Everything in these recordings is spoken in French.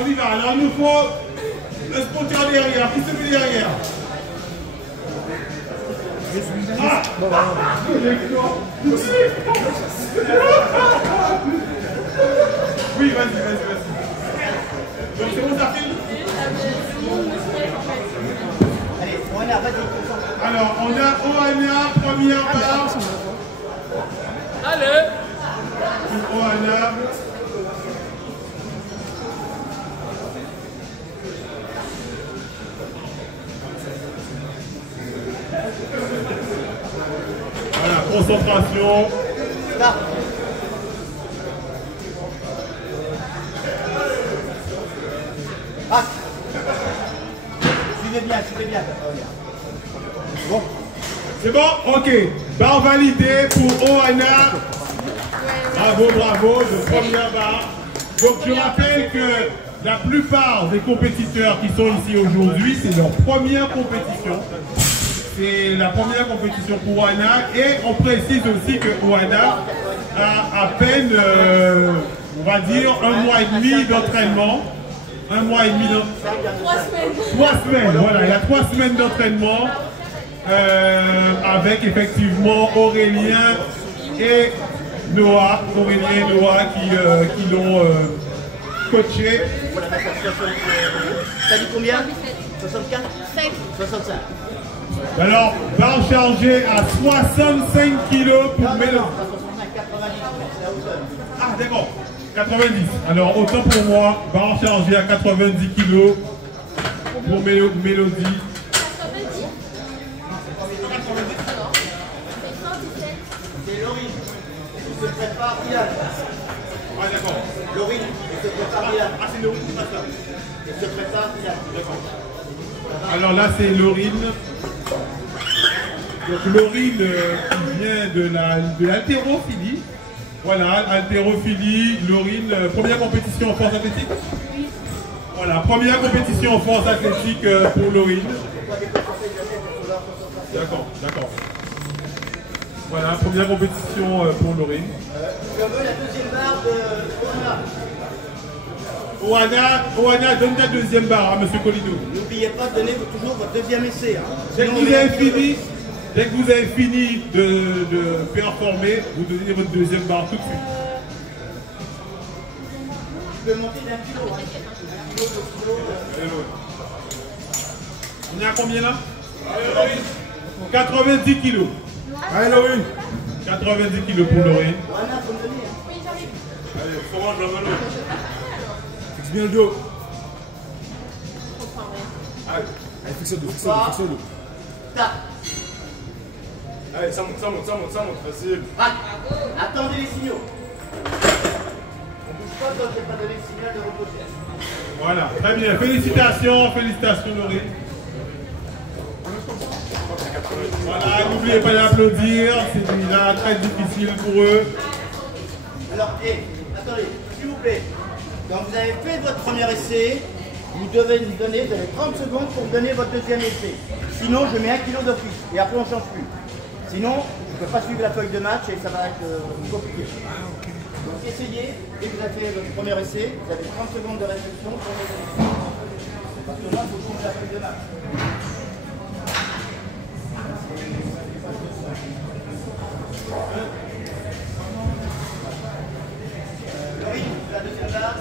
On y va. Alors il nous faut le spotter derrière. Qui se met derrière? Ah! Oui, vas-y. Donc c'est bon, ça file? Allez, Oana, vas-y. Alors, on a Oana, première barre. Allez. Oana. Voilà, concentration. Là. Ah. Suivez bien. Bon. C'est bon? Ok. Barre validée pour Oana. Bravo, de première barre. Donc je rappelle que la plupart des compétiteurs qui sont ici aujourd'hui, c'est leur première compétition. C'est la première compétition pour Oana. Et on précise aussi que Oana a à peine, on va dire, 1 mois et demi d'entraînement. 1 mois et demi d'entraînement. 3 semaines, voilà, il y a 3 semaines d'entraînement avec effectivement Aurélien et Noah, qui l'ont coaché. T'as dit combien? 64? 65. Alors, barre chargée à 65 kg pour Mélodie. Ah, d'accord. 90. Alors, autant pour moi, barre chargée à 90 kg pour Mélodie. C'est Laurine. Il se prépare Dylan. Ah, d'accord. Laurine, il se prépare Dylan. Ah, c'est Laurine qui passe là. Il se prépare Dylan. D'accord. Alors là, c'est Laurine. Donc Laurine qui vient de l'haltérophilie. Voilà, haltérophilie, Laurine, première compétition en force athlétique. Voilà, première compétition en force athlétique pour Laurine. D'accord. Voilà, première compétition pour Laurine. Je veux la deuxième barre de Oana. Oana, donne ta deuxième barre, hein, monsieur Collido. N'oubliez pas de donner toujours votre deuxième essai. Hein. Dès que vous avez fini de performer, vous donnez votre deuxième barre tout de suite. Je peux monter d'1 kilo. Hein. 1 kilo, 2 kilos. On est à combien là? 90 kilos. Allez Laurine. 90 kilos pour Laurine. Oana, faut me donner. Oui, j'arrive. Allez, comment je l'emmène? Fixe bien le dos. Je comprends rien. Allez, fixe le dos. Tac. Allez, ça monte, facile. Ah. Attendez les signaux. On bouge pas quand j'ai pas donné le signal de reposer. Voilà, très bien. Félicitations Laurine. Voilà, n'oubliez pas d'applaudir, c'est déjà très difficile pour eux. Alors, attendez, s'il vous plaît. Quand vous avez fait votre premier essai, vous devez nous donner, vous avez 30 secondes pour me donner votre deuxième essai. Sinon, je mets 1 kilo d'office et après on ne change plus. Sinon, je ne peux pas suivre la feuille de match et ça va être compliqué. Donc essayez, dès que vous avez fait votre premier essai, vous avez 30 secondes de réflexion pour les essais. Parce que là, il faut changer la feuille de match. Laurie, la deuxième barre.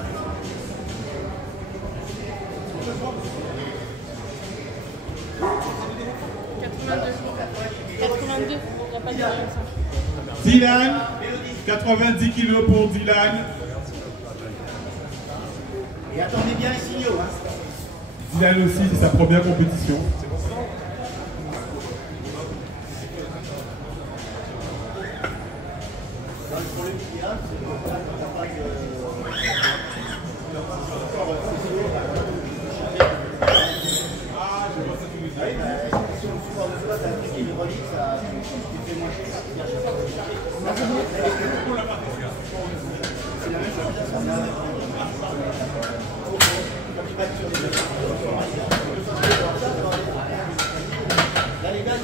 82. Il n'y a pas de ça. Dylan, 90 kilos pour Dylan. Et attendez bien les signaux. Hein. Dylan aussi, c'est sa première compétition. Dans le problème qu'il y a, c'est qu'on n'a pas de... C'est la même chose. Là, les gars,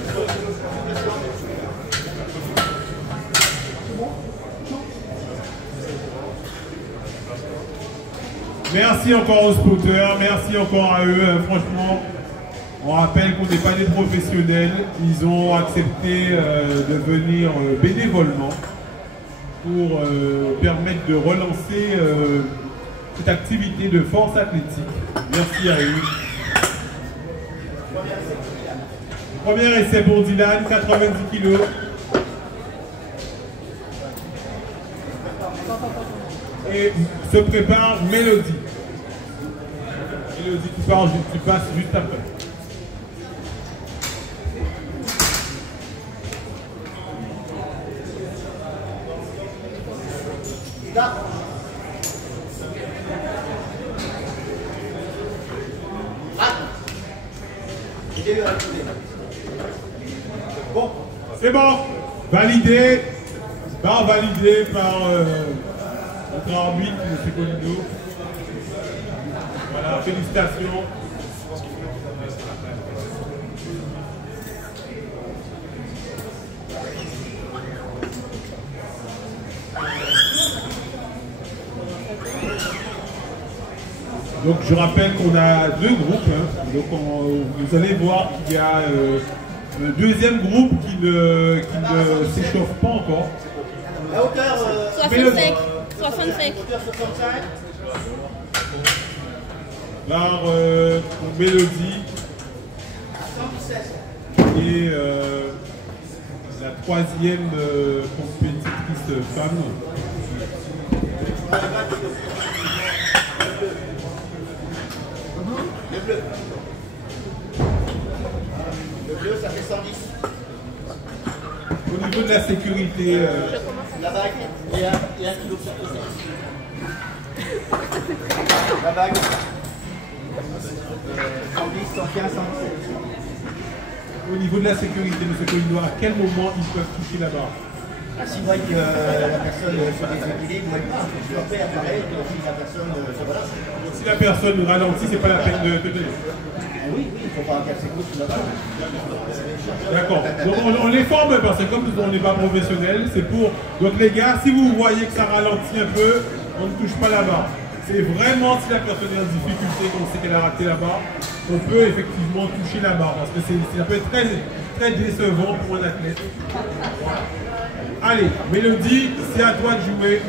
Merci merci encore aux spotters, merci encore à eux. Franchement, on rappelle qu'on n'est pas des professionnels. Ils ont accepté de venir bénévolement pour permettre de relancer cette activité de force athlétique. Merci à eux. Premier essai pour Dylan, 90 kg. Et se prépare Mélodie. Mélodie, tu passes juste après. Bon. C'est bon. Validé. Barre validée par notre arbitre, M. Colino. Voilà, félicitations. Donc je rappelle qu'on a deux groupes. Hein. Donc vous allez voir qu'il y a le deuxième groupe qui ne s'échauffe pas encore. La hauteur 65. 65. Hauteur 65. Par Mélodie. 117. Et la troisième compétitrice femme. Le bleu. Le bleu, ça fait 110. Au niveau de la sécurité, La bague, il y a 1 kg sur côté. La bague. 110, 115, 117. au niveau de la sécurité, M. Colino, à quel moment ils peuvent toucher la barre? S'ils voient que la personne se déséquilibre, ils vont faire pareil que si la personne se relâche. Si la personne ralentit, c'est pas la peine de te donner. Oui, il ne faut pas casser le coup sur la balle. D'accord. Donc on les forme parce que comme on n'est pas professionnel, c'est pour. Donc les gars, si vous voyez que ça ralentit un peu, on ne touche pas la barre. C'est vraiment si la personne est en difficulté, qu'on sait qu'elle a raté la barre, on peut effectivement toucher la barre parce que ça peut être très, très décevant pour un athlète. Allez, Mélodie, c'est à toi de jouer.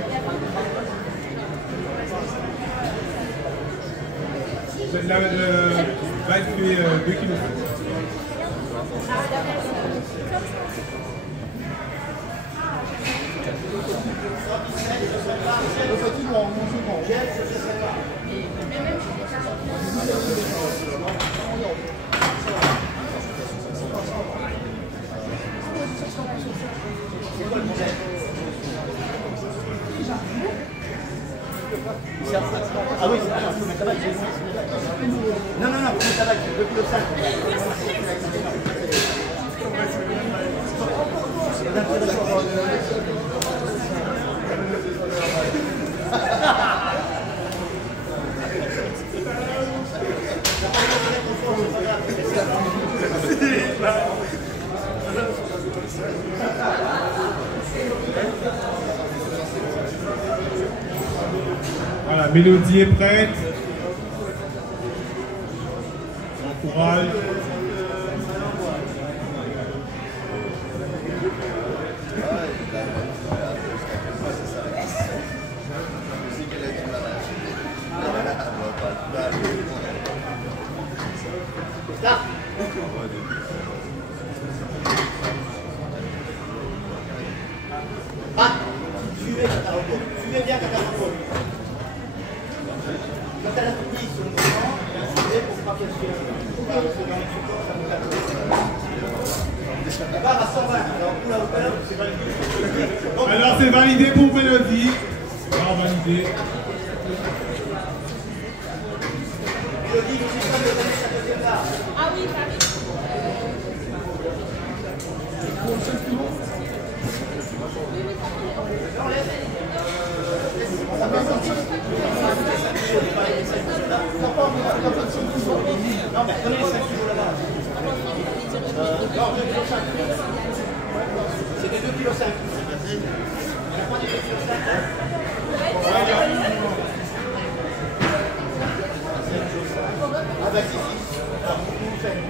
La balle fait 2 kg. Ah oui, c'est faut mettre la balle. Non, non, non, faut mettre la balle, 2,5 Voilà, Mélodie est prête. Bon courage. Suivez bien quand elle repose. Quand elle a fini sur le mouvement, suivez pour pas qu'elle suive. Parce que dans les supports, ça vous tape. La barre à 120, alors pour la hauteur, c'est validé. Alors c'est validé pour Mélodie. Alors validé. Mélodie, vous êtes comme le donner sa deuxième barre. Ah oui, ça arrive. Non, mais prenez les 5 kilos là-bas. Non, 2,5 kg. C'était 2,5 kg. Elle a pas des 2,5 kg. bac ici. Alors, vous faites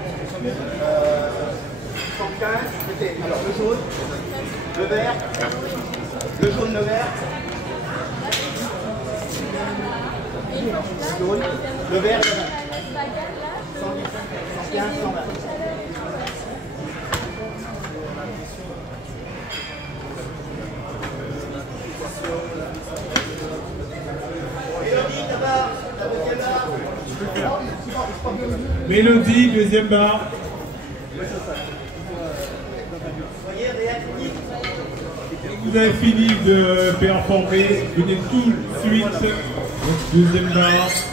115, mettez alors le jaune, le vert, le jaune, le vert, le jaune, le vert, le vert. 110, 115, 120. Mélodie, deuxième barre. Vous avez fini de performer, venez tout de suite. Donc, deuxième barre. C'est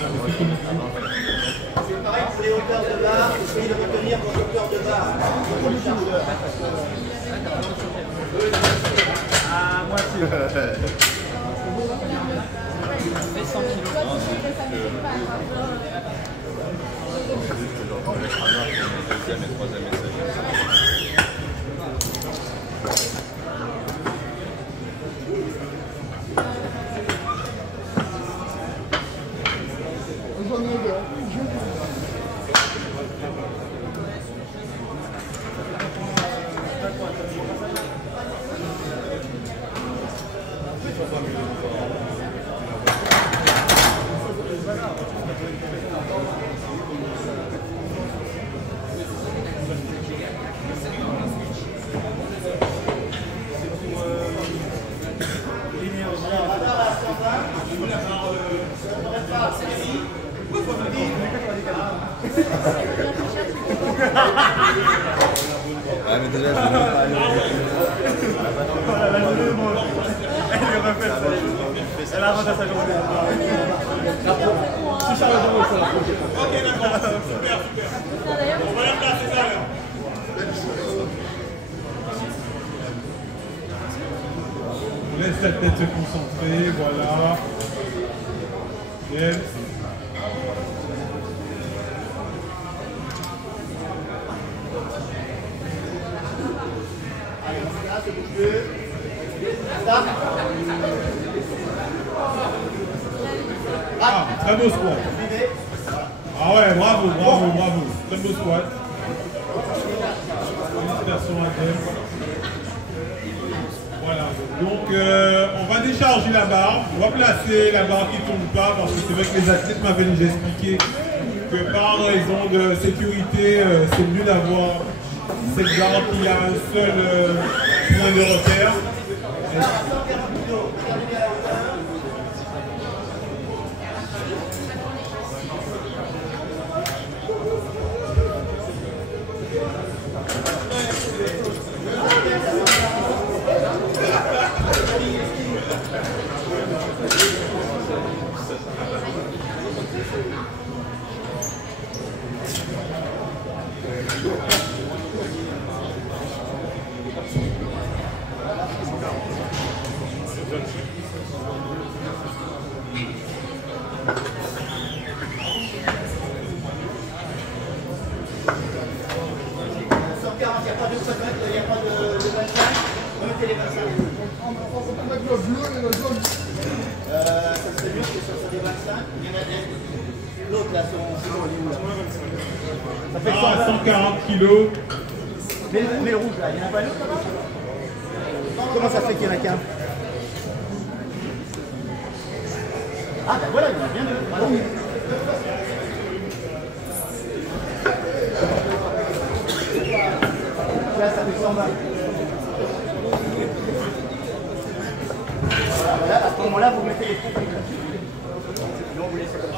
pareil pour les hauteurs de barre, essayez de retenir vos hauteurs de barre. Ah, moi aussi. Ah, mais déjà, je Elle a refait sa journée. C'est ça la journée, ça. Ok, d'accord. Super, super. On va la placer ça alors. On laisse la tête se concentrer, voilà. Yes. Ah, très beau squat. Ah ouais, bravo, bravo, bravo. Très beau squat. Félicitations à Thème. Voilà. Donc, on va décharger la barre. On va placer la barre qui ne tourne pas parce que c'est vrai que les athlètes m'avaient déjà expliqué que par raison de sécurité, c'est mieux d'avoir cette barre qui a un seul point de repère. Ça fait 140 kilos. Mais le rouge là, il n'y en a pas un autre là-bas? Comment ça fait qu'il n'y en a qu'un? Ah ben voilà, il y en a bien deux. Bravo. Là, ça fait 120. Voilà, à ce moment-là, vous mettez les pompes. Sinon, vous laissez comme ça.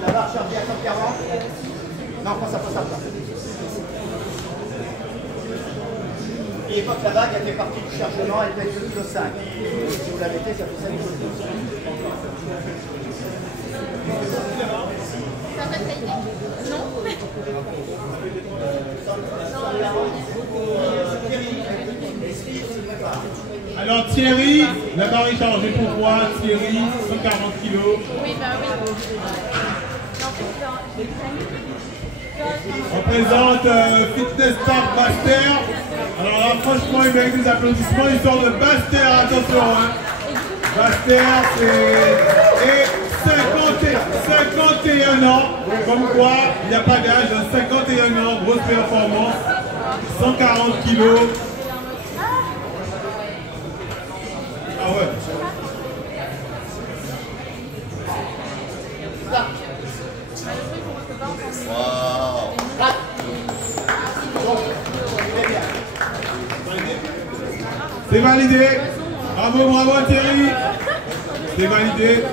La barre chargée à 140. Non, pas ça, pas ça. Et une fois que la bague elle fait partie du chargement, elle pèse 2,5 kg. Si vous la mettez, ça fait 5 kg. Ça va être non? Alors Thierry, la barre est chargée pour toi. Thierry, 140 kilos. Oui, bah oui. Non, On présente Fitness Park Basse-Terre. Alors là, franchement, il mérite des applaudissements. Ils sortent de Basse-Terre, attention. Hein. Basse-Terre, c'est 51 ans. Comme quoi, il n'y a pas d'âge. 51 ans, grosse performance. 140 kilos. Ah ouais. C'est validé. Bravo, bravo Thierry. C'est validé.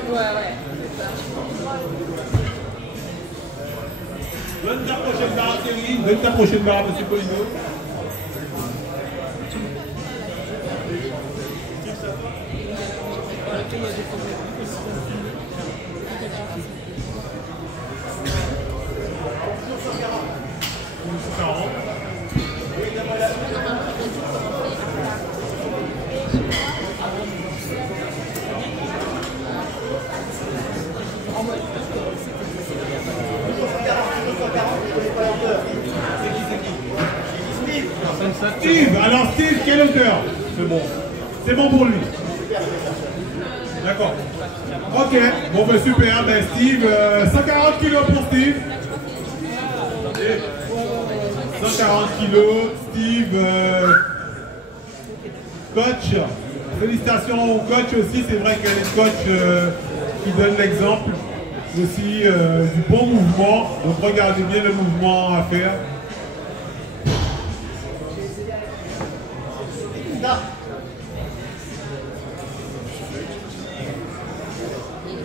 Donne ta prochaine barre à Thierry. Donne ta prochaine barre à M. Polino. Steve, alors Steve, quelle hauteur? C'est bon. C'est bon pour lui. D'accord. Ok, bon ben super, ben Steve, 140 kilos pour Steve. 140 kilos, Steve, coach. Félicitations au coach aussi, c'est vrai qu'il y a des coachs qui donnent l'exemple aussi du bon mouvement. Donc regardez bien le mouvement à faire.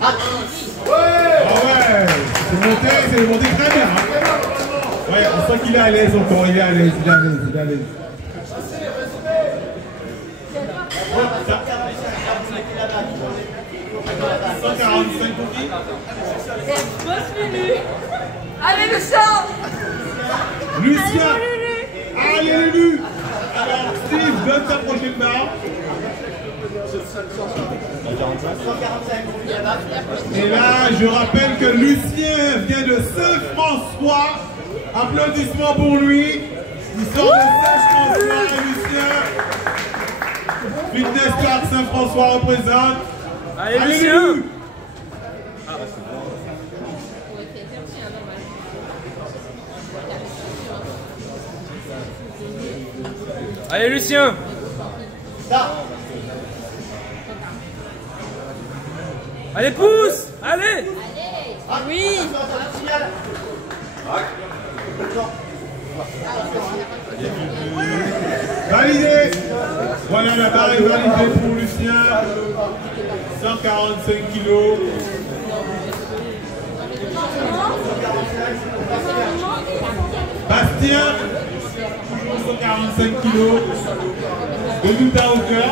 Ah ouais, c'est monté très bien. Hein. Ouais, on sent qu'il est à l'aise encore, il est à l'aise, il est à l'aise, il est à l'aise. Ouais, 145 pour qui? Allez le chat. Lucien. Allez Lulu. Alors Steve, donne ta prochaine barre. Et là, je rappelle que Lucien vient de Saint-François. Applaudissements pour lui. Il sort de Saint-François, Lucien. Fitness Park Saint-François représente. Allez Lucien. Allez Lucien. Allez pousse. Allez. Oui. Validé. Voilà, la barre est validée pour Lucien. 145 kilos. Bastien. 145 kilos. Donne-nous ta hauteur.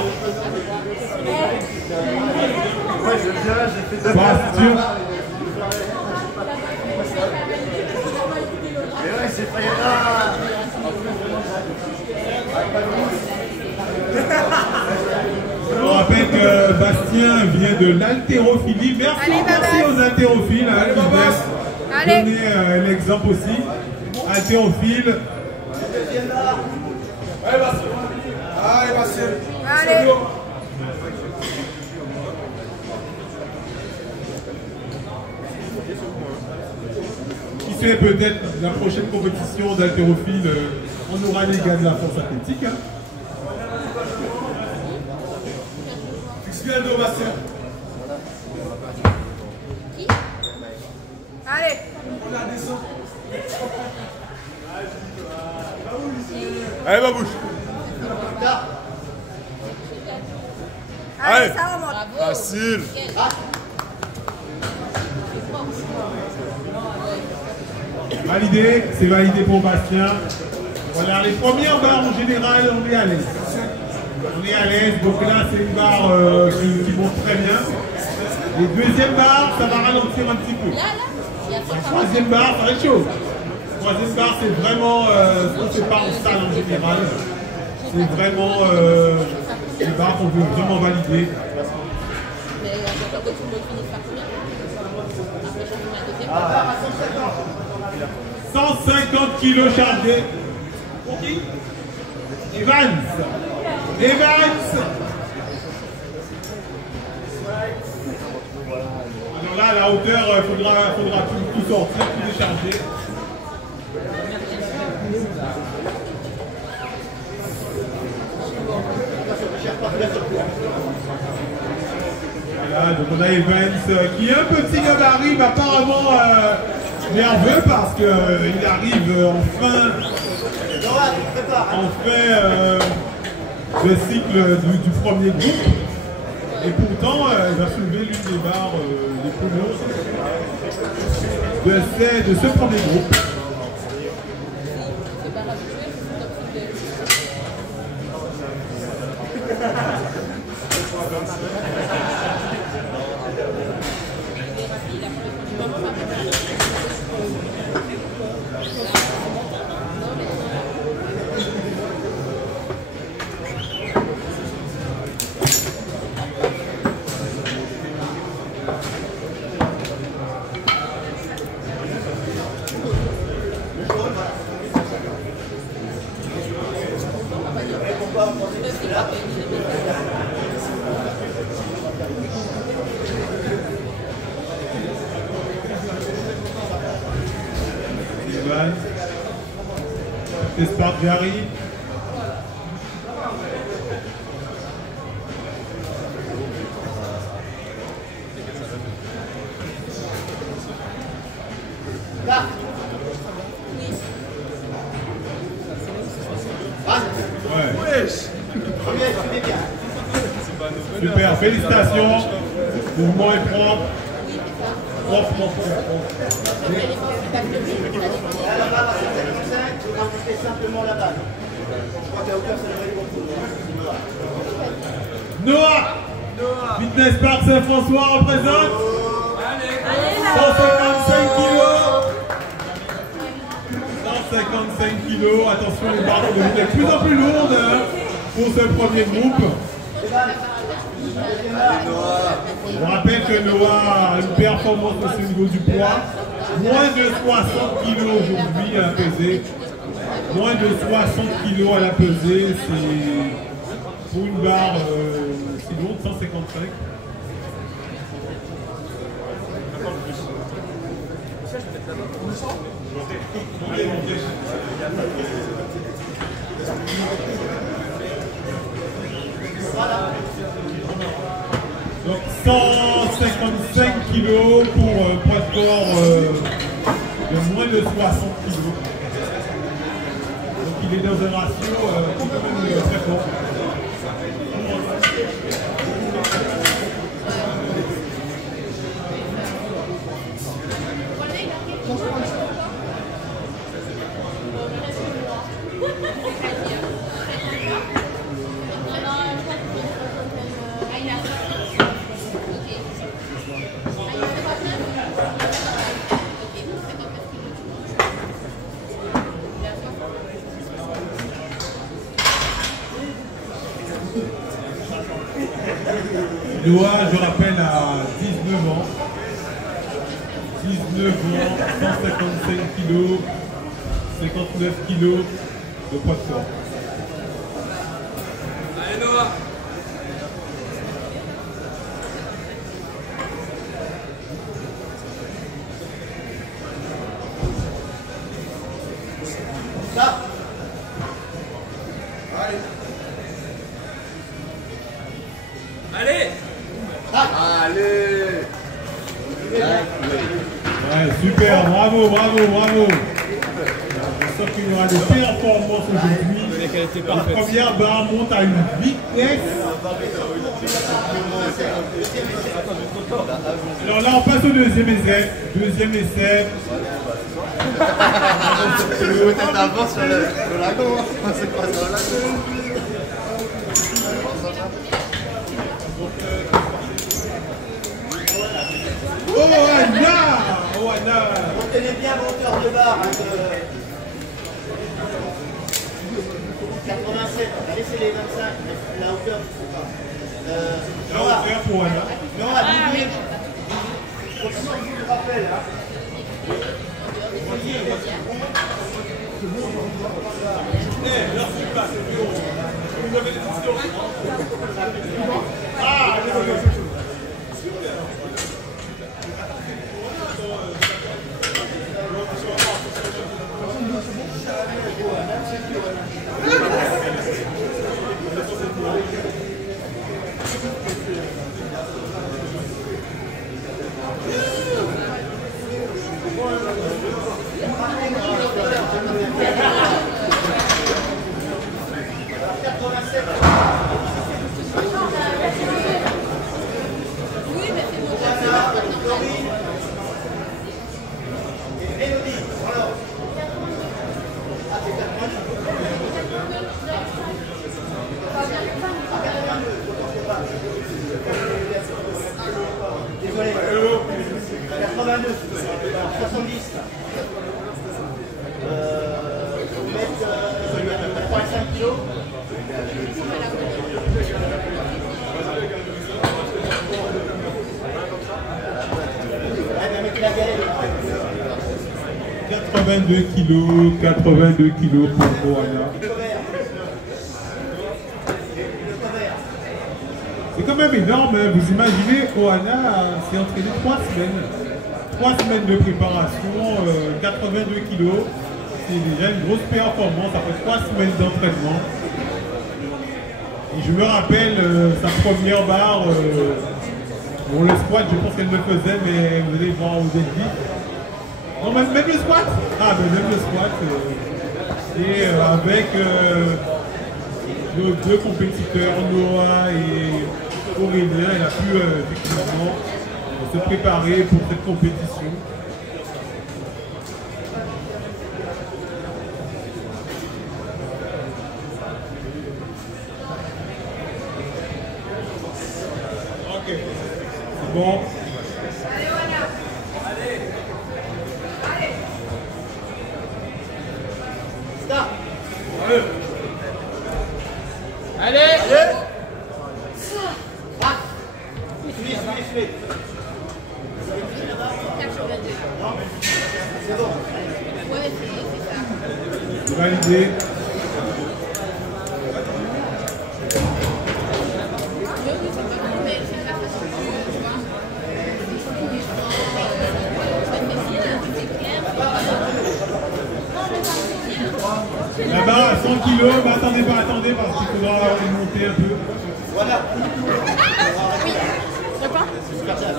Bastien. On rappelle que Bastien vient de l'haltérophilie. Merci aux haltérophiles hein, qui viennent donner l'exemple aussi. Haltérophile. Allez Bastien. Allez Bastien. Allez. Qui sait, peut-être la prochaine compétition d'haltérophile, on aura les gars de la force athlétique. Hein. Fixe bien le dos Bastien. Allez. On la descend. Allez ma bouche. Allez, ça remonte. Facile. Validé, c'est validé pour Bastien. Voilà, les premières barres en général, on est à l'aise. On est à l'aise, donc là c'est une barre qui monte très bien. Les deuxièmes barres, ça va ralentir un petit peu. Troisième barre, ça va être chaud. Troisième barre, c'est vraiment ce qu'on ne fait pas en salle en général. C'est vraiment les barres qu'on veut vraiment valider. 150 kilos chargés. Pour qui? Evans. Evans. Alors là, à la hauteur, il faudra tout sortir, tout décharger. Voilà, donc on a Evans qui est un petit gabarit, mais apparemment nerveux parce qu'il arrive en fin de cycle du premier groupe. Et pourtant, il va soulever l'une des barres les plus lourdes de ce premier groupe. J'espère que j'arrive. Là. Ouais. Suivez bien. Super, félicitations. Le mouvement est propre. Propre. Là, la balle à 7,55, vous rajoutez simplement la balle. Je crois qu'à hauteur, ça devrait être bon. Noah. Fitness Park Saint-François représente 155 kilos. 155 kilos. Attention, les barres vont devenir de plus en plus lourdes pour ce premier groupe. On rappelle que Noah a une performance aussi au niveau du poids. Moins de 60 kilos aujourd'hui à la pesée. Moins de 60 kilos à la pesée, c'est pour une barre si lourde, 155. Donc 155 kilos pour poids de corps de moins de 60 kilos. Donc il est dans un ratio quand même très fort. Noah, je rappelle, à 19 ans. 19 ans, 155 kilos, 59 kilos de poids de corps. Allez Noah. Ça. Allez. Allez. Ouais, super, bravo. Sauf qu'il y aura des performances aujourd'hui. La première barre monte à une vitesse. Alors là, on passe au deuxième essai. Peut-être avant sur le lagon. C'est pas sur le lagon. Oh Anna. Retenez bien vos hauteurs de barre. 87, laissez les 25, la hauteur, je ne sais pas. La hauteur pour Anna. Non, à 10 000. Je vous rappelle, hein. Désolé. 82, 70. Vous mettez 85 kilos. Mettez la galette. 82 kilos pour Moana. C'est quand même énorme, hein. Vous imaginez, Oana s'est entraîné 3 semaines. 3 semaines de préparation, 82 kilos. C'est déjà une grosse performance après 3 semaines d'entraînement. Et je me rappelle sa première barre, bon, le squat, je pense qu'elle le faisait, mais vous allez voir au deadlift. Non, même le squat. Ah, ben même le squat. Et avec nos 2 compétiteurs, Noah et Aurélien, il a pu effectivement se préparer pour cette compétition. Ok, c'est bon. Allez. Suivez. C'est bon. Ouais, c'est ça. Validé. Là-bas, à 100 kg, mais attendez parce qu'il faudra monter un peu. Voilà. Oui. Repas. C'est parti à la 15e.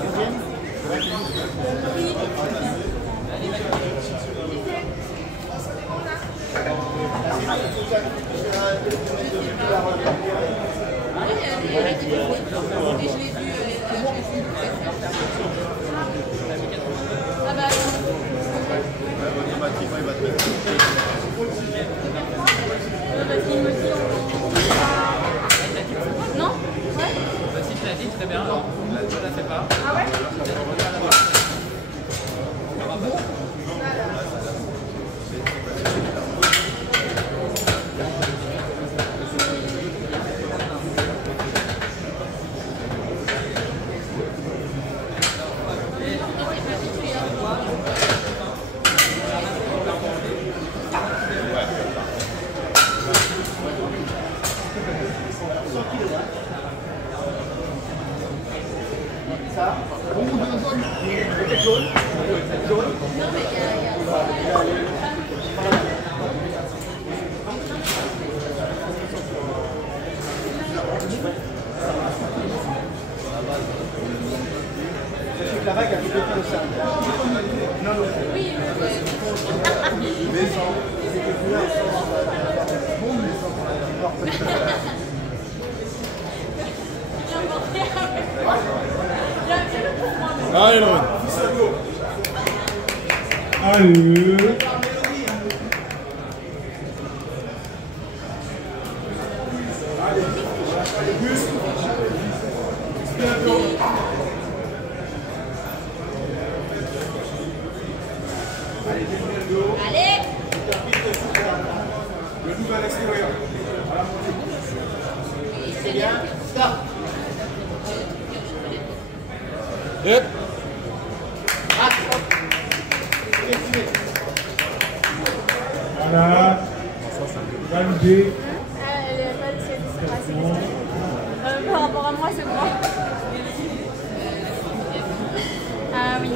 Ah bah non. Ouais. Si tu l'as dit, très bien. Alors, je ne la fais pas. Ah ouais. Ça. Jaune. La vague a fait bloquer le sein. Non, non. Oui. Allez, Laurent. Allez. Allez. Le double à l'extérieur. C'est bien. Stop. Yep. Suivez. validé. Elle est pas si elle s'est passée. Par rapport à moi, c'est moi. Ah oui.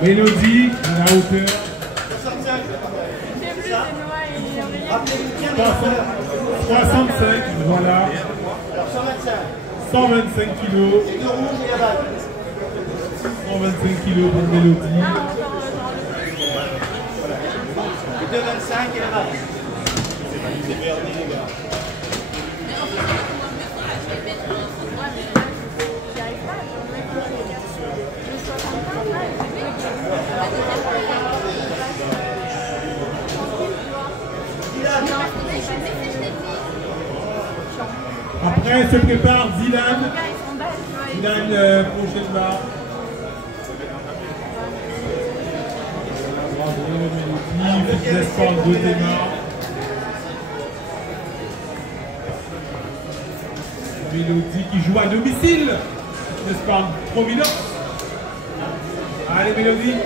Mélodie, la hauteur. 65, voilà. Alors 125. 125 kilos. Et le rouge et la balle. 125 kilos pour Mélodie. Et 2,25 et la balle. Après se prépare Dylan. Dylan, prochaine barre. Bravo, Mélodie, fitness par deux démarres. Mélodie qui joue à domicile. Fitness par Providence. Allez Mélodie.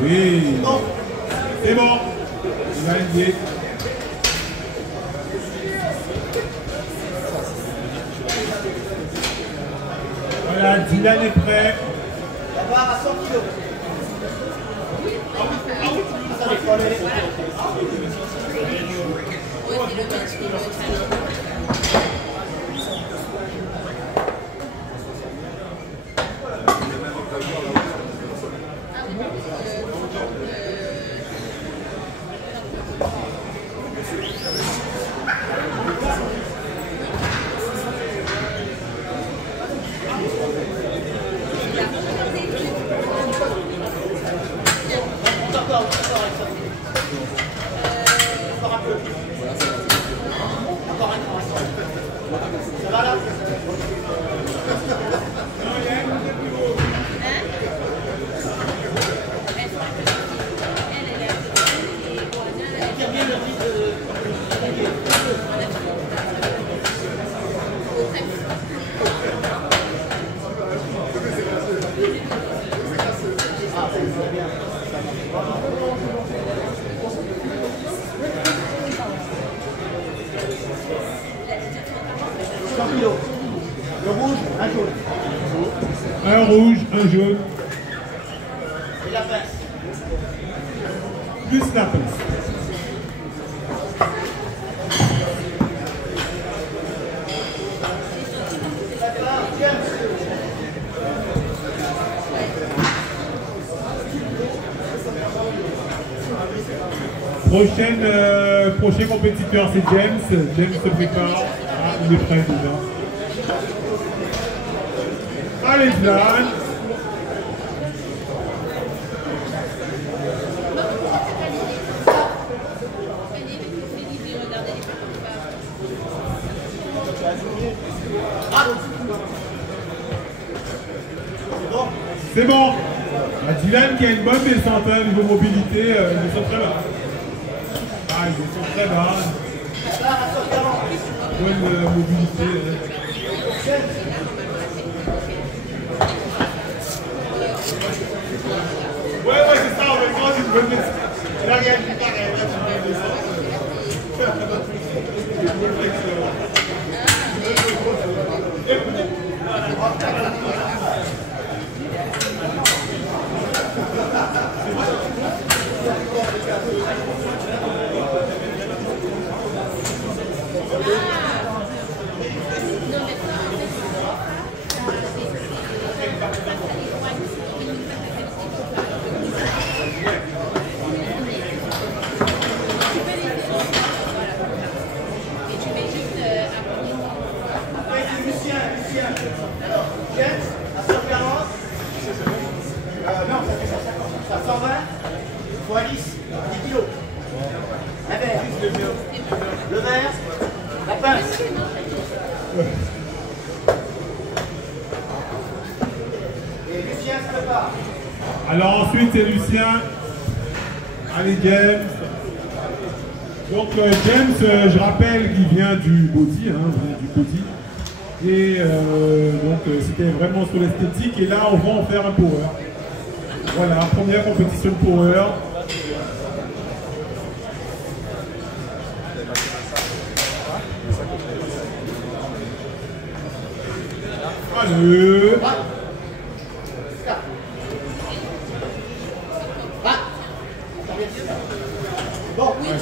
Oui, c'est bon. Il va aider. Voilà, Dylan est prêt. La barre à 100 kg. Attendez, faut aller. Ça va là? Le rouge, un jaune. Un rouge, un jaune, Et la pince. plus la pince. Prochain compétiteur, c'est James. James se prépare. Ah, il est prêt déjà. Allez, Dylan. C'est bon. Dylan qui a une bonne descente au niveau mobilité, il descend très bas. Ah, il descend très bas. Bonne mobilité. Ouais, c'est ça, en même temps, c'est une bonne descente. Là, regarde, il paraît, là, c'est une bonne descente. faut Alice, 10 kilos. Un verre. Le verre, la pince. Et Lucien se prépare. Alors ensuite c'est Lucien. Allez James. Donc James, je rappelle qu'il vient du body, Et donc c'était vraiment sur l'esthétique. Et là on va en faire un power. Voilà, première compétition de power. Allez.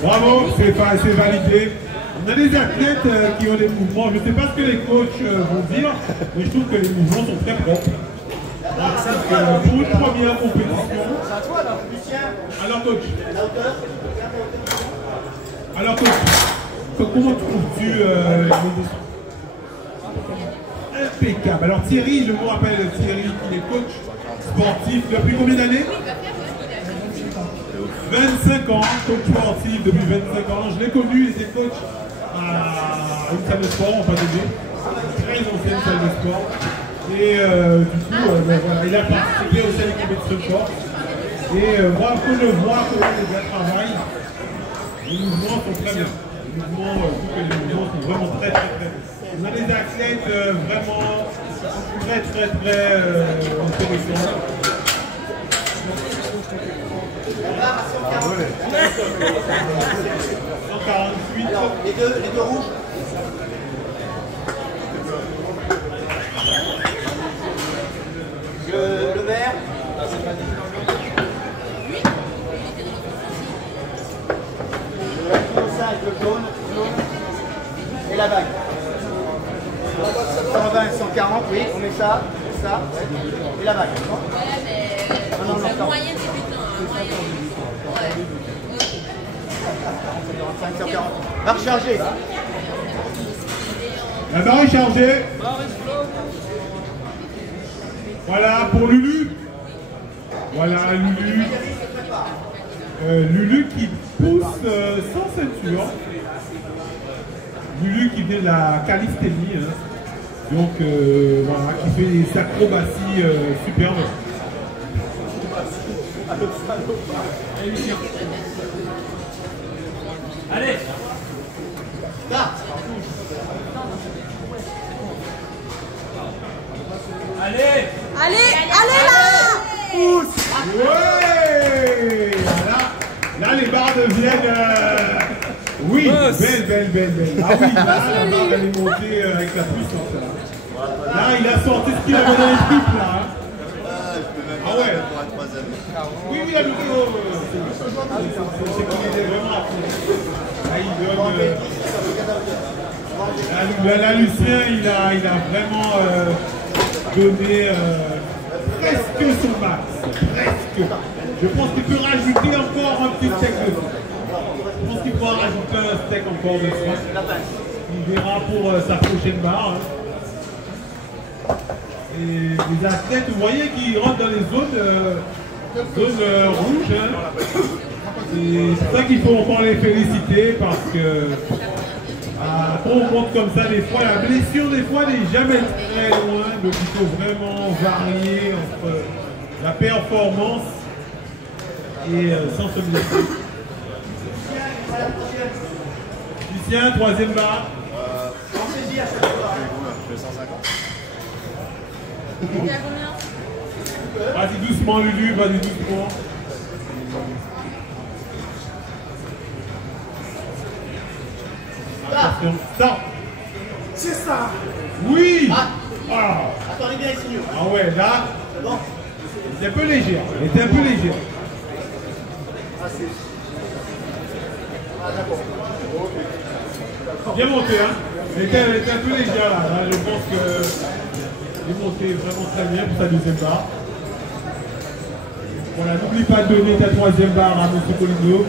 Bravo, c'est validé. On a des athlètes qui ont des mouvements. Je ne sais pas ce que les coachs vont dire, mais je trouve que les mouvements sont très propres. Pour une première compétition. Alors coach. Alors coach, comment trouves-tu les impeccable. Alors Thierry, je vous rappelle Thierry qui est coach sportif depuis combien d'années? 25 ans, coach sportif depuis 25 ans. Je l'ai connu, il était coach à une salle de sport en Pas-de-Vie, très ancienne salle de sport. Et du coup, voilà, il a participé aussi à des compétitions de sport. Et moi, quand je vois comment les gars travaillent, les mouvements sont très bien. Les mouvements sont vraiment très bien. On a des athlètes vraiment très intéressants. Alors, les deux rouges. Le vert. Le jaune. Et la bague. 120, 140, oui, on met ça, ouais. Et la bague. Ouais, mais c'est moyen débutant. Ouais. 140. Va recharger. La barre est chargée. Voilà pour Lulu. Voilà Lulu. Lulu qui pousse sans ceinture. Lulu qui vient de la calisthénie. Hein. Donc voilà, qui fait des acrobaties superbes. Allez. Allez là. Pousse. Ouais. Là les barres deviennent... Oui, belle. Ah oui, là, la barre elle est montée avec la puissance. Là, il a sorti ce qu'il avait dans les tripes là. Hein. Ah ouais. Oui, il a le c'est qu'il était vraiment à fond. Là, il donne... Là, Lucien, il a vraiment donné presque son max. Presque. Je pense qu'il peut rajouter encore un petit steak de soin. Je pense qu'il pourra rajouter un steak encore de soin. Il verra pour sa prochaine barre. Hein. Et les athlètes, vous voyez qu'ils rentrent dans les zones rouges. Hein. C'est pour ça qu'il faut encore les féliciter parce que quand on monte comme ça, des fois, la blessure des fois n'est jamais très loin. Donc il faut vraiment varier entre la performance et sans se blesser. Lucien, troisième barre. Pensez-y à cette fois. Je fais 150. T'es à combien? Vas-y doucement Lulu, vas-y doucement. Attention, stop. C'est ça. Oui. Ah. Attendez bien les signaux. Ah ouais, là, C'est bon. c'est un peu léger. Elle était un peu légère. Ah d'accord. Bien monté, hein. Elle était un peu légère là. Là, je pense que elle est montée vraiment très bien pour sa deuxième barre. Voilà, n'oublie pas de donner ta troisième barre à M. Colino.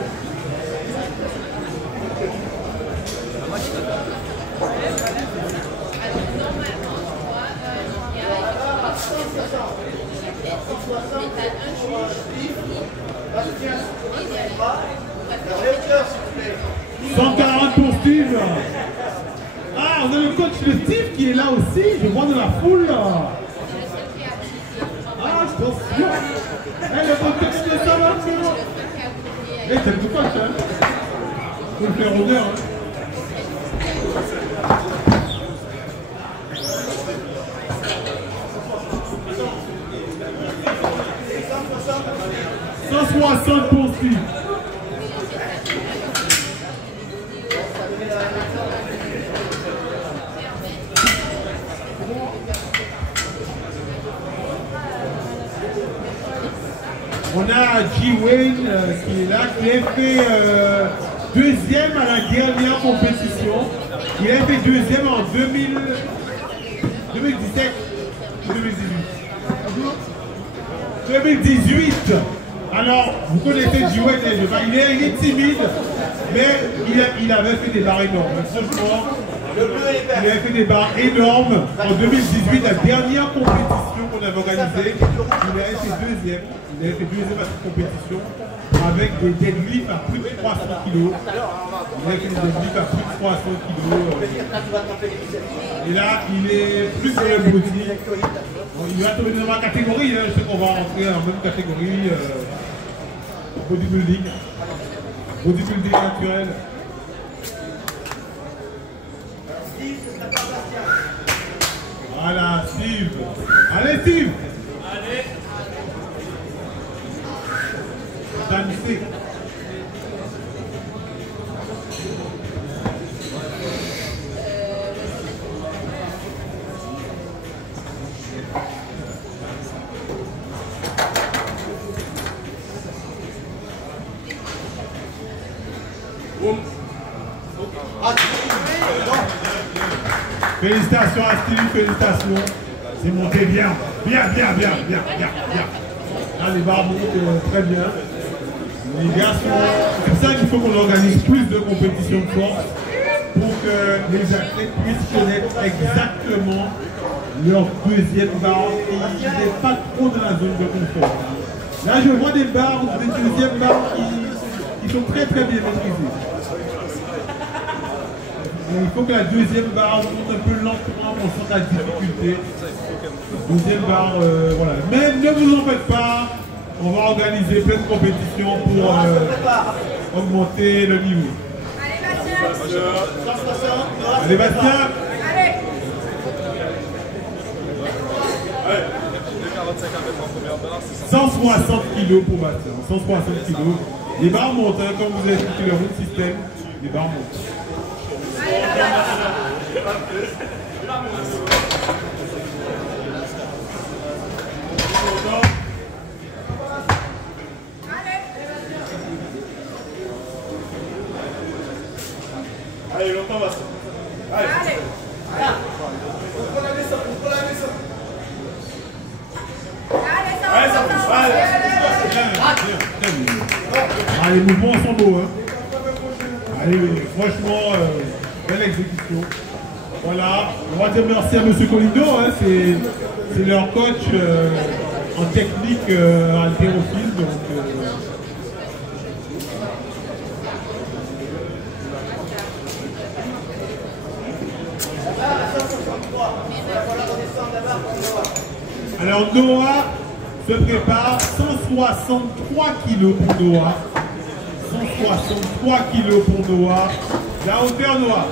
Bastien, la hauteur, s'il vous plaît. 140 pour Steve. Ah, on a le coach de Steve qui est là aussi. Je vois dans la foule. Ah, je pense que... Eh, le coach de ça là, c'est bon. Eh, c'est le coach, hein. Faut le faire honneur, hein. $160 pour Steve. On a G. Wayne qui est là, qui a fait deuxième à la dernière compétition. Il a fait deuxième en 2017 ou 2018. Alors, vous connaissez G. Wayne, il est timide, mais il avait fait des barres énormes. Franchement, il avait fait des barres énormes en 2018, la dernière compétition qu'on avait organisée. Il avait fait deuxième. Il avait fait deuxième à cette compétition avec des deadlifts à plus de 300 kg. Il avait fait des deadlifts à plus de 300 kg. Et là, il est plus sur le body. Il va tomber dans ma catégorie. Hein. Je sais qu'on va rentrer dans la même catégorie. Bodybuilding. Bodybuilding naturel. Voilà, Steve. Allez, Steve. Allez. Dansez. Félicitations à Steve, félicitations. C'est monté bien. Bien. Là, les barres montent très bien. Les gars c'est pour ça qu'il faut qu'on organise plus de compétitions de force pour que les athlètes puissent connaître exactement leur deuxième barre et qu'ils n'aient pas trop dans la zone de confort. Là, je vois des barres, des deuxièmes barres qui sont très bien maîtrisées. Il faut que la deuxième barre monte un peu lentement, on sent la difficulté. Deuxième barre, voilà. Mais ne vous en faites pas, on va organiser plein de compétitions pour augmenter le niveau. Allez Bastien. Allez. 160 kg pour Bastien, 160 kg. Les barres montent, hein, comme vous avez expliqué le route système, les barres montent. Allez, longtemps, Bastien. Allez. Allez, ça pousse. Ah, les mouvements sont beaux, hein. Allez, franchement, belle exécution. Voilà, on va dire merci à M. Colindo, hein, c'est leur coach en technique haltérophile. Donc, alors Noah se prépare, 163 kg pour Noah. 163 kg pour Noah. La hauteur Noah.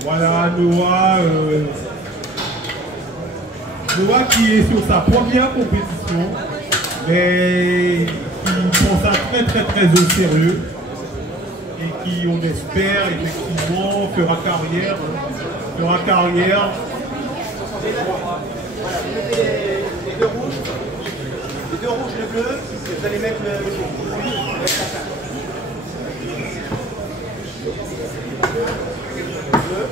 Voilà Noah. Noah qui est sur sa première compétition, mais qui prend ça très au sérieux. Et qui, on espère, effectivement, fera carrière. Voilà, les deux rouges, le bleu, vous allez mettre le jaune. Bleu,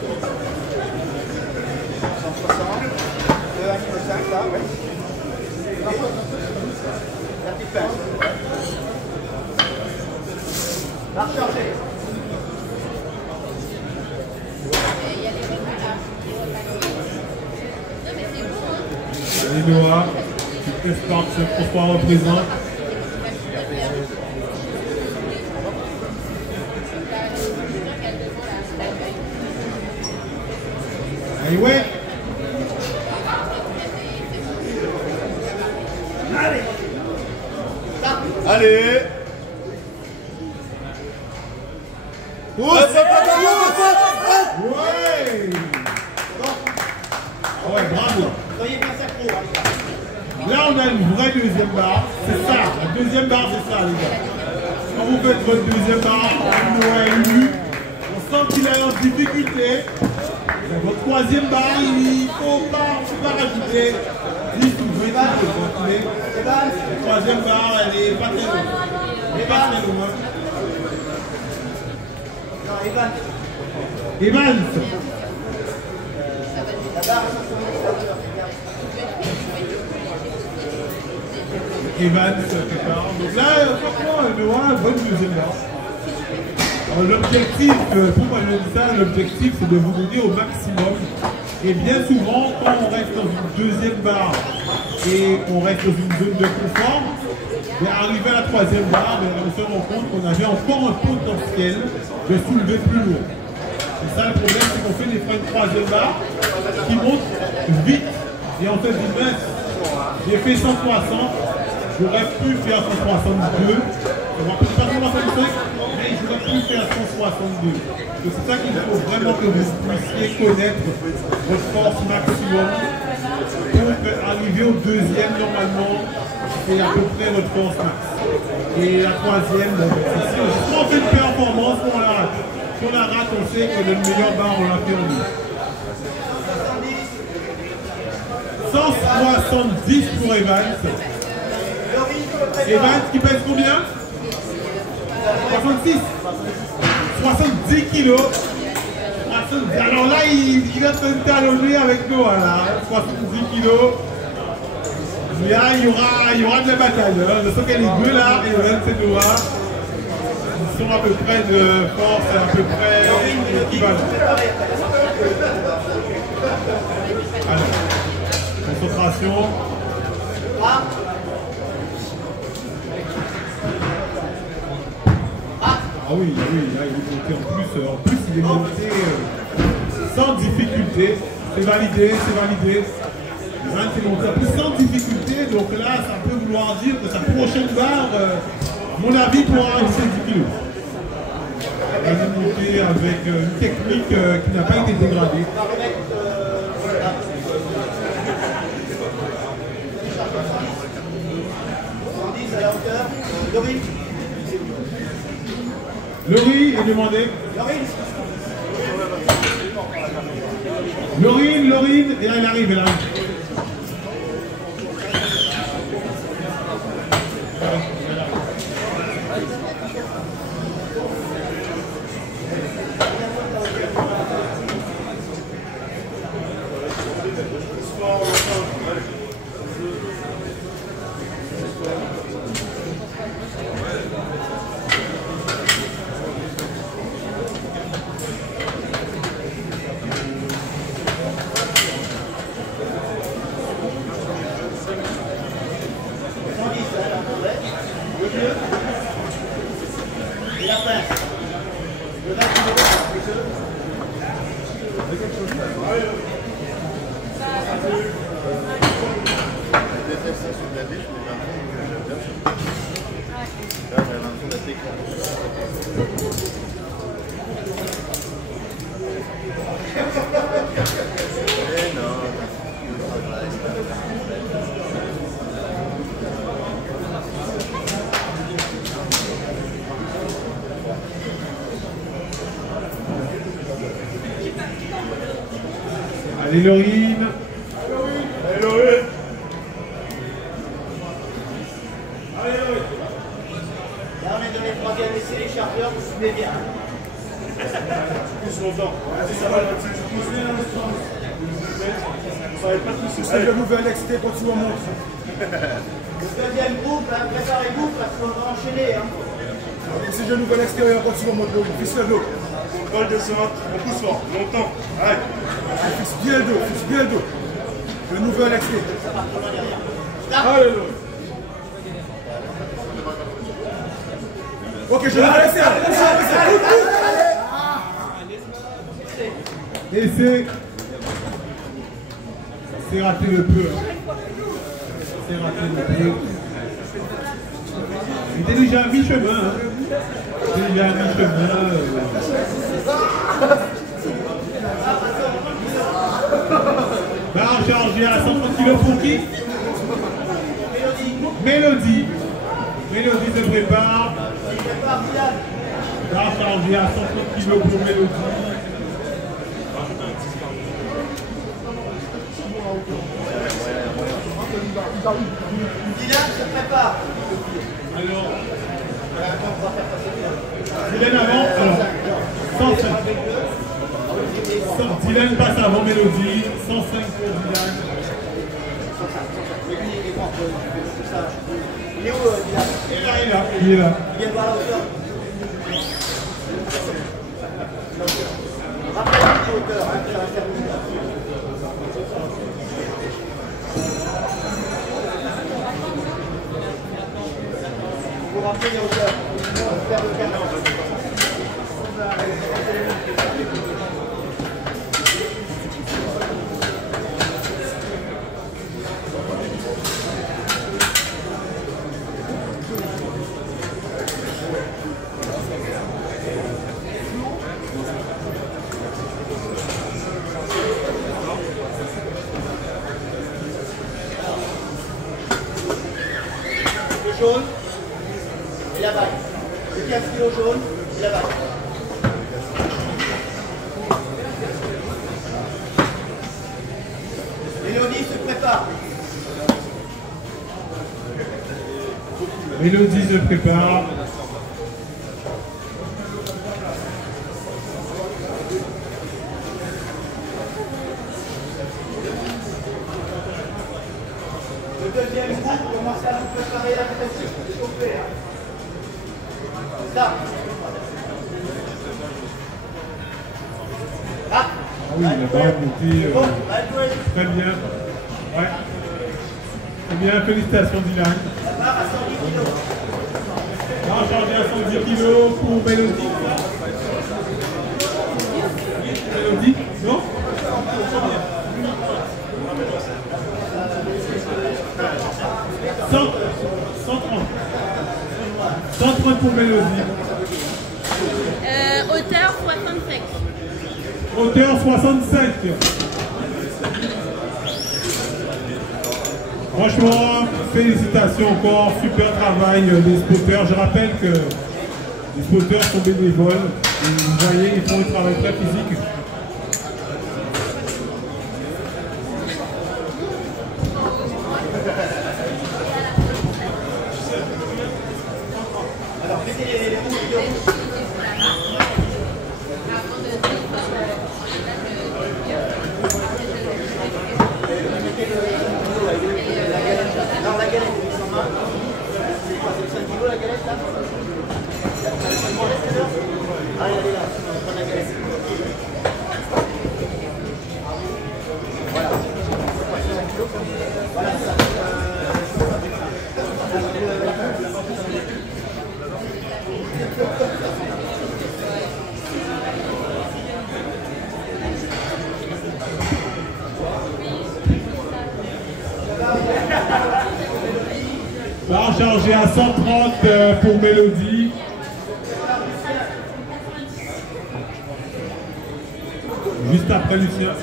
160, le 1,5 là, oui. La petite pince. La recharger. Allez Noah, qui Espark se François représente. Allez ouais. Allez. Ouais. Ouais, bravo. Soyez bien sacrés, les gars. Là, on a une vraie deuxième barre. C'est ça, la deuxième barre, c'est ça, les gars. Quand vous faites votre deuxième barre, on sent qu'il est en difficulté. Votre troisième barre, il faut pas rajouter 10 ou 20 La troisième barre, elle est pas très loin. Elle est pas très loin. Non, Evan. Evans. Evans se prépare. Donc là, franchement, Noah, bonne deuxième barre. L'objectif, pourquoi je dis ça, l'objectif c'est de vous donner au maximum. Et bien souvent, quand on reste dans une deuxième barre et on reste dans une zone de confort, arrivé à la troisième barre, on se rend compte qu'on avait encore un potentiel de soulever plus lourd. C'est ça le problème, c'est qu'on fait des freins de troisième barre qui montent vite et on fait du mince. J'ai fait 160, j'aurais pu faire 162, on va pas 165, mais j'aurais pu faire 162. Donc c'est ça qu'il faut vraiment que vous puissiez connaître votre force maximum pour arriver au deuxième normalement, c'est à peu près votre force max. Et la troisième, si on fait une performance, on la rate. Si on la rate, on sait que le meilleur bar, on l'a fait en ligne. 170 pour Evans. Evans qui pèse combien? 66. 70 kilos. Alors là, il est en train de talonner avec nous. Voilà. 70 kilos. Là, il y aura de la bataille. Hein. Je sens qu'il y a les deux là, Evans et Noah. Ils sont à peu près de force, à peu près équivalents. Alors, concentration. Ah oui, là il est monté en plus il est monté sans difficulté. C'est validé. Evans est monté en plus sans difficulté, donc là ça peut vouloir dire que sa prochaine barre, à mon avis, pourra rajouter 10 kg. Elle est montée avec une technique qui n'a pas été dégradée. Laurie est demandé. Laurine, et là elle arrive, Allez Laurine. Allez Laurine. Là on est dans les troisième essais, les chargeurs, vous suivez bien. Plus longtemps. Ça va, ça va pas tous se Le nouvel excité quand tu remontes. Le deuxième groupe, hein, préparez-vous parce qu'on va enchaîner. Hein. C'est le nouvel extérieur quand tu remontes. Fixe le dos. Contrôle de centre, on pousse fort, longtemps. Allez. Fixe bien le dos, fixe bien le dos. Le nouvel extrait. Alléluia. Ok, je vais laisser. Et c'est raté le peu. Hein. C'est raté le peu. Il était déjà à mi-chemin. Hein. Il était déjà à mi-chemin. Barre chargée à 130 kg pour qui? Mélodie. Mélodie se prépare. Barre chargée à 130 kg pour Mélodie. Dylan se prépare. Alors, Dylan avant, alors, 105. Dylan passe avant Mélodie, 105 pour Dylan. Il est où, Dylan? Il est là, il est là. Il vient voir la hauteur. Rappelle-lui les hauteurs, hein, ça va faire une heure. Pour remplir les hauteurs, on va faire le canon. Le jaune et la balle. Le 15 kg jaune et la balle. Mélodie se prépare. Mélodie se prépare. Le deuxième groupe, commencez à vous préparer la tête. Chauffer. Ça. Ah. Ah oui, la barre montée. Bon, allez jouer. Très bien. Ouais. Très bien, félicitations Dylan. La barre à 110 kg. Barre chargée à 110 kg pour Mélodie. Mélodie, non? 130 pour Mélodie. Hauteur 65. Hauteur 65. Franchement, félicitations encore, super travail des spotters. Je rappelle que les spotters sont bénévoles. Et vous voyez, ils font un travail très physique. Alors, mettez les boucles de rouge. Alors, la galette, elle est sans main. C'est quoi, c'est 5 kg la galette là? Allez, allez là, on prend la galette. Voilà. Voilà ça. Barre chargée à 130 pour Mélodie. Juste après Lucien.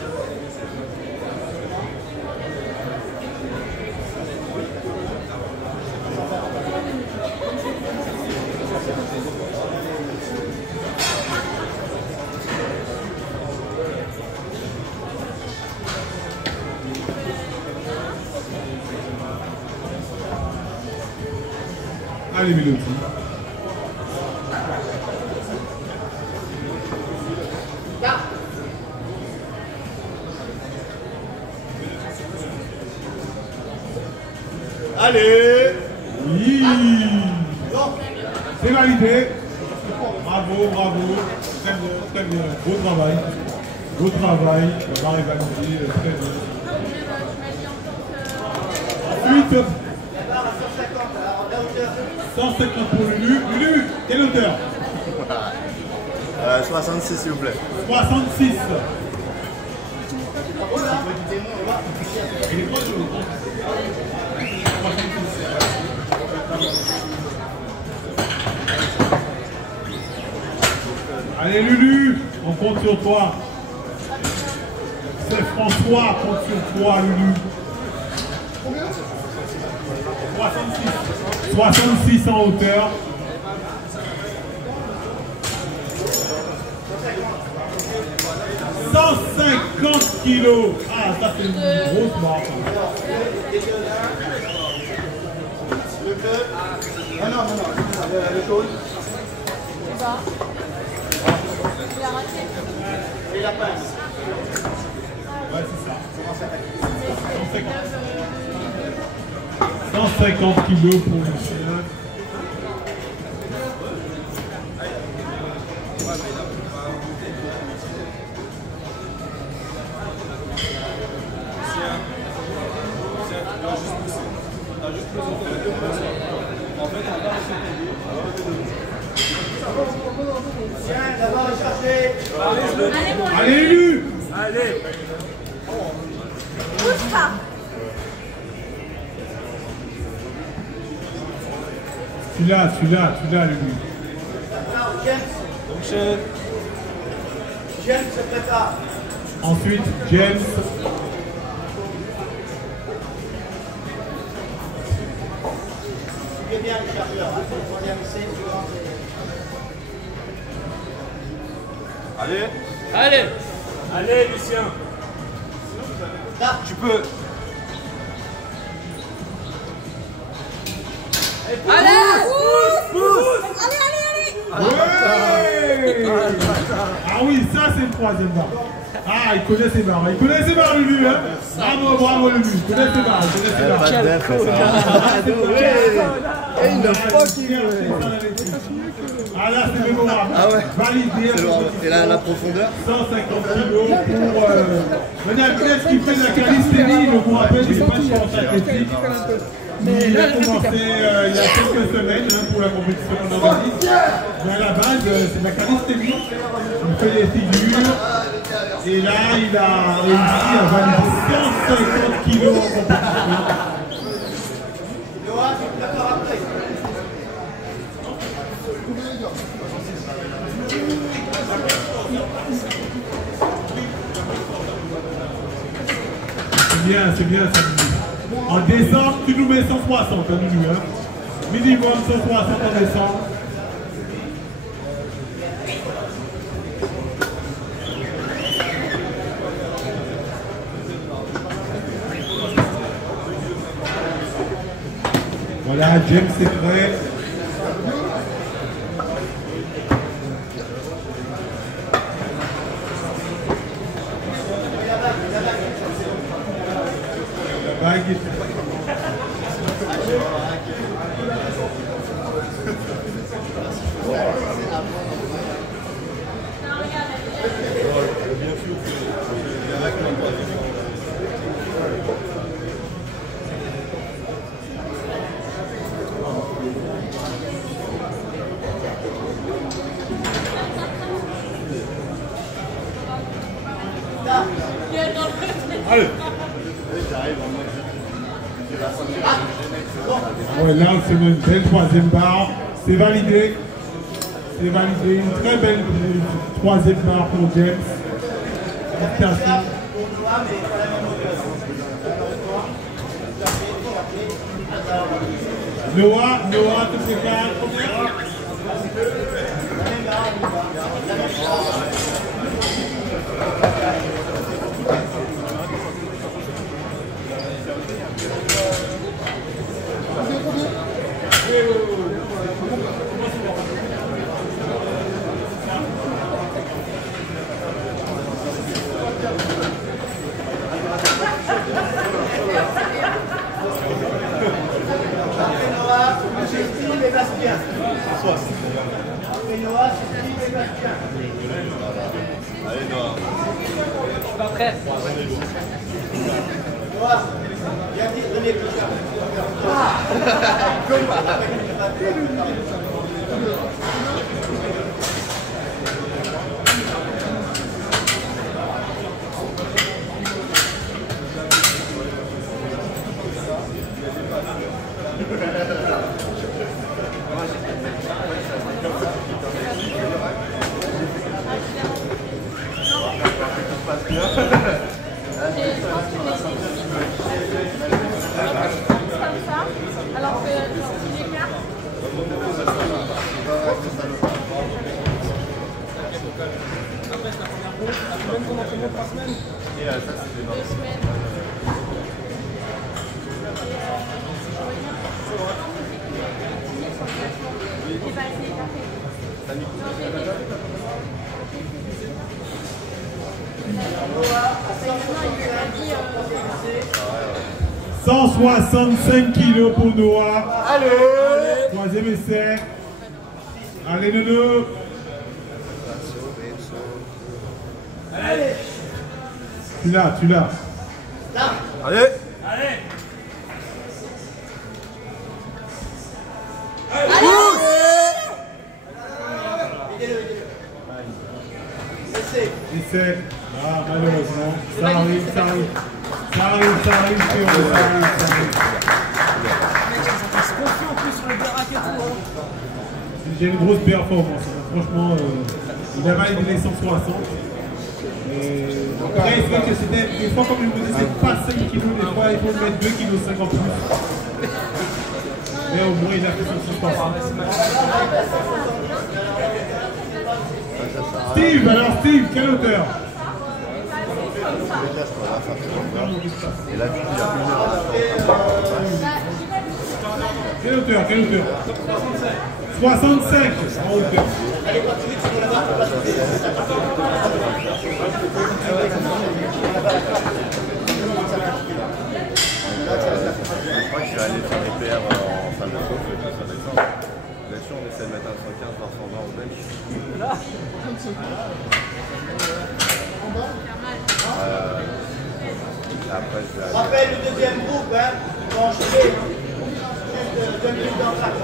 Allez Mélodie. Allez. Oui. C'est validé. Bravo, bravo. Très bien, très bien. Beau travail. Beau travail. La barre est validée. Très bien. barre à 150, alors la hauteur. 150 pour Lulu. Lulu, quelle hauteur? 66 s'il vous plaît. 66. Oh là, Il est proche de l'autre. Allez Lulu, on compte sur toi. C'est François, compte sur toi Lulu. 66 en hauteur. 150 kilos. Ah, ça c'est une grosse marque. le bleu. Ah non, le jaune. C'est ça. Il a raté. Et la pince. Ouais, c'est ça. 150 kilos pour le chien. Tiens, d'abord chercher. Allez, mon Allez, Lulu! Allez. bouge pas. Celui-là, Lulu. Alors, James. James se prépare. Ensuite, James. Suivez bien les chargeurs. Hein. C'est le troisième essai. Allez. Allez. Allez, Lucien. Là, Tu peux. Allez. Ouais! Ah oui, ça c'est le troisième bar. Ah, il connaît ses barres. Il connaît ses barres, Lulu. Hein? Bravo, Lulu. Il connaît ses barres. Pas de def, ça. Et il n'a pas qui Ah là, c'est mémorable. Ah ouais. Validé. Et là, la profondeur 150 kilos pour Daniel Kness qui fait de la calisthénie. Je vous rappelle, il n'est pas de sport athlétique. Il a commencé il y a quelques semaines hein, pour la compétition qu'on organise. Mais à la base, c'est de la calisthénie. Il fait des figures. Et là, il a réussi à valider 150 kilos en compétition. Noah, tu te prépares après. C'est bien ça, Lulu. En décembre, tu nous mets 160, hein, Lulu. Hein. Minimum 160 en décembre. Voilà, James est prêt. La bague est Allez. Ouais, là, c'est une belle troisième barre. C'est validé. C'est validé. Une très belle troisième barre pour James. Félicitations. Pour Noah, mais pas la même hauteur. Noah, tu prépares combien? Noah, c'est Steve et Bastien. Après Noah, c'est Steve et Bastien. Allez, Noah. Je suis pas prêt. Noah, viens vite, donnez tout ça. Alors que tu l'écartes. « 165 kilos pour Noah. Allez. Troisième essai. Allez, Nono. Allez. Tu l'as, tu l'as. Là. Allez. Allez. Essai. Ah, malheureusement. Ça arrive, ça arrive. Ça arrive, ça arrive, frérot, ça arrive, ça arrive. J'ai une grosse performance. Franchement, il a validé les 160. Après, c'est vrai que c'était, des fois, comme je vous disais, c'est pas 5 kilos, des fois, il faut mettre 2,5 kg en plus. Mais au moins, il a fait son 160. Steve, alors Steve, quelle hauteur? Et là, du coup, il y a une heure. Quelle hauteur? Quelle hauteur? 65 en hauteur. Je crois que je vais aller faire les PR en salle de chauffe et tout ça descend. Bien sûr, on essaie de mettre un 115 par 120 au bench. Après, je vais aller... Rappelle le deuxième groupe, hein. Quand je fais juste 2 minutes d'entracte.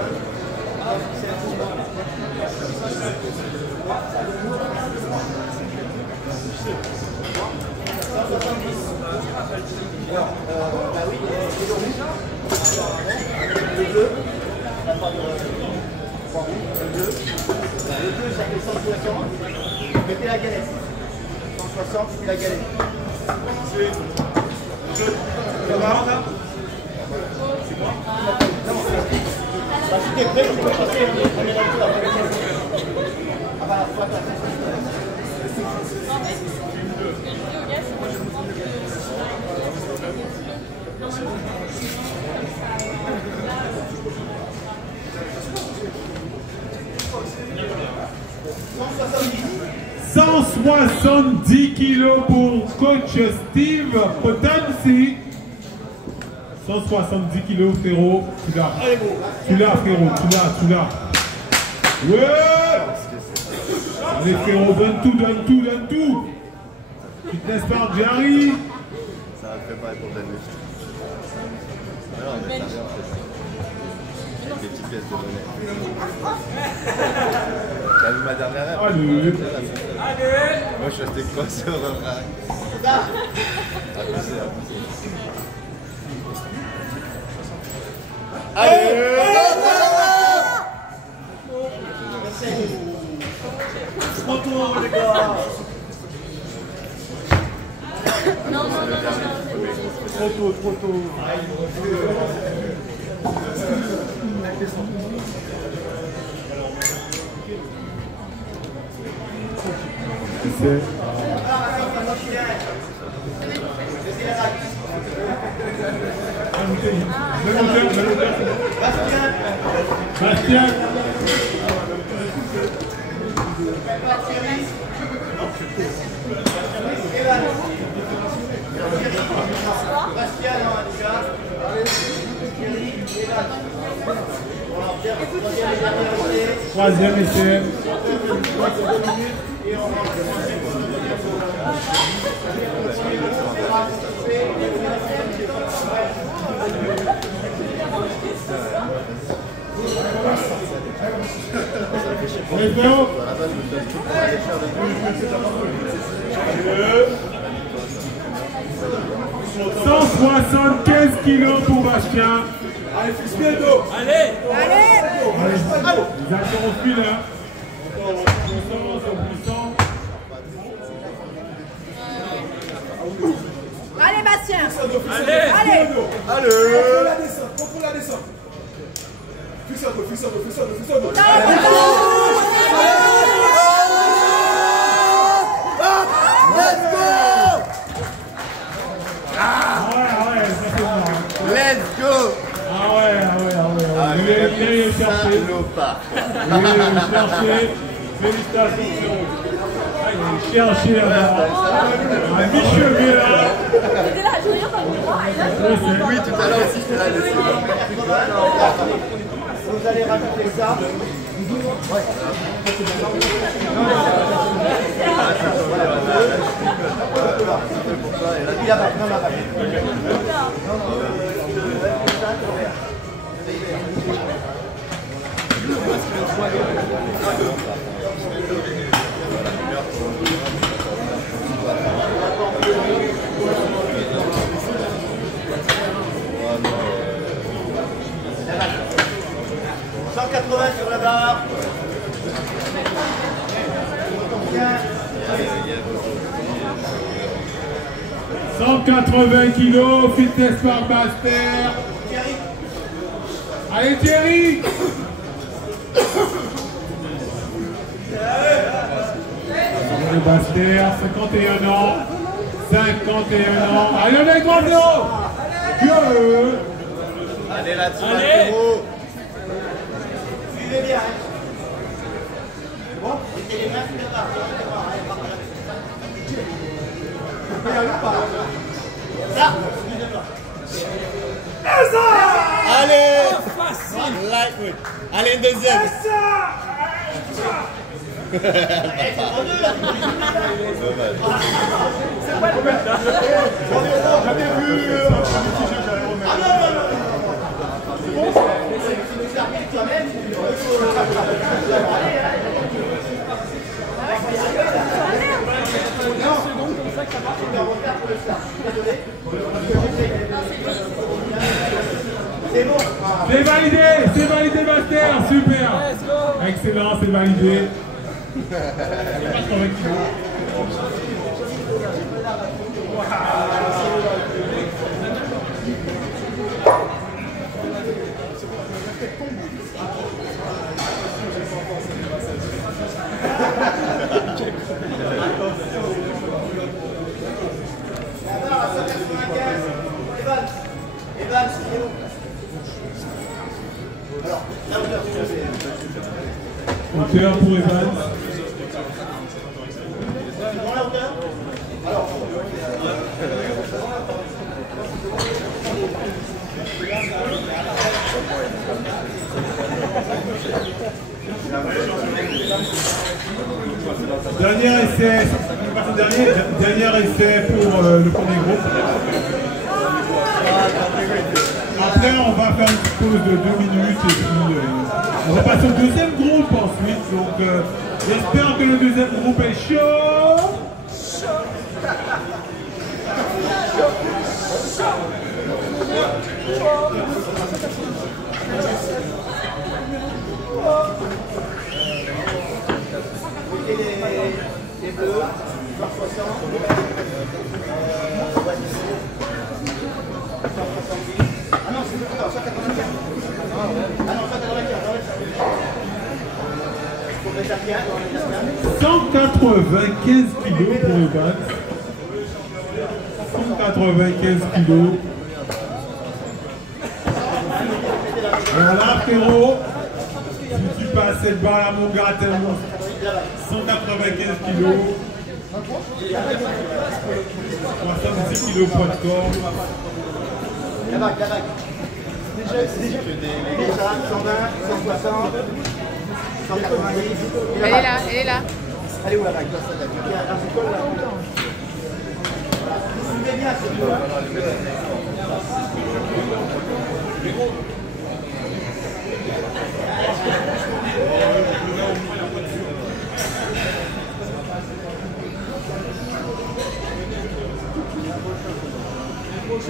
Bah oui, le rouge. Le bleu. La part de 3 rouges. Le bleu. Le bleu, ça fait 160. Mettez la galette. 160, puis la galette. C'est moi. Si t'es prêt, tu peux passer le premier tour après le deuxième. Ah bah, faut attaquer. En fait, ce que je dis aux gars, c'est que je pense que 170 kilos pour coach Steve Potensi. 170 kilos, frérot. Tu l'as. Tu l'as, frérot. Tu l'as, tu l'as. Ouais. Allez, frérot, donne tout, donne tout, donne tout. Fitness par Jerry. Ça va préparer pour Dennis. Alors, on est allé en fait. Avec des petites pièces de monnaie. T'as vu ma dernière heure? Allez. Moi, je suis resté coincé au repas. Abusé, abusé. Allez. Trop tôt, les gars. non. Trop tôt, trop tôt. Bastien. Troisième essai. Let's go. 175 kilos pour Bastien. Allez, fixe bien dos. Allez. Ils attendent au fil, hein. Allez, Bastien. Allez. Contrôle la descente, contrôle la descente. Fixe un dos, fixe un dos, fixe un dos, fixe un dos. Let's go! Ah ouais. Il est cherché. Félicitations. Il est cherché là-bas. Un mi-chevet là. J'étais là, je regarde dans le miroir et là, Oui, tout à l'heure aussi, j'étais là. Vous allez rajouter ça. Il a pas, non, là-bas. Sur la barre. 180 kilos, fitness par Baster. Allez Thierry. Allez Baster, 51 ans. 51 ans. Allez on est grand l'eau. Allez là-dessus, Allez. Suivez bien. Bon, mettez les mains sur la barre. Là, Allez! Lightweight. Allez, une deuxième. C'est validé Baster, super. Excellent, c'est validé. 80 kilos. Evan, c'est où? Alors, la hauteur, Hauteur pour Evan. dans la hauteur. Alors, Dernier essai, dernier essai pour le premier groupe. Après, on va faire une petite pause de 2 minutes et puis on va passer au deuxième groupe ensuite. Donc, j'espère que le deuxième groupe est chaud. les bleus, 160. 170. Ah non, c'est 195. Ah non, 195 kilos pour Evan. 195 kilos. Et voilà, frérot. Si tu passes cette barre à mon gars, tellement 195 kilos. 70 kilos poids de corps. La vague. Déjà, 120, 160, 190. Elle est là. Allez où la vague? Il y a un col là. Vous suivez bien, c'est tout.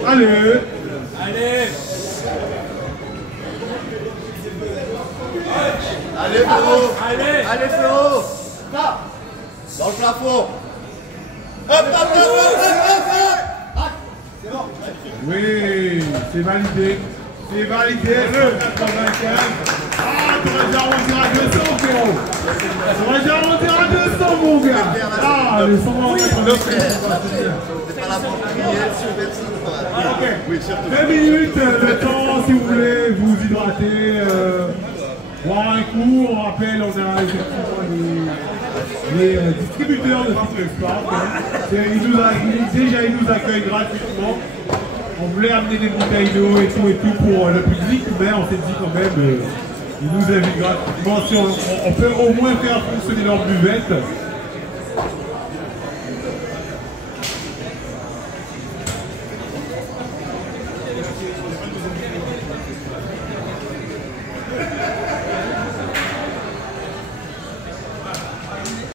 Allez. Allez. Allez, frérot. Allez. Allez, frérot. Là. Dans le plafond. Hop, hop, hop, hop, hop, hop. Ah, c'est bon. Oui, c'est validé. C'est validé. Le 95. Ah, t'aurais déjà arrondi à 200, frérot. T'aurais déjà arrondi à 200, mon gars. Ah, les 195. C'est pas là pour crier sur personne. Ok. Oui, surtout. 2 minutes de temps si vous voulez vous hydrater, boire un coup. On rappelle, on a effectivement les distributeurs de Fitness Park. Ils nous accueillent gratuitement. On voulait amener des bouteilles d'eau et tout pour le public, mais on s'est dit quand même, ils nous invitent gratuitement. Si on peut au moins faire fonctionner leur buvette.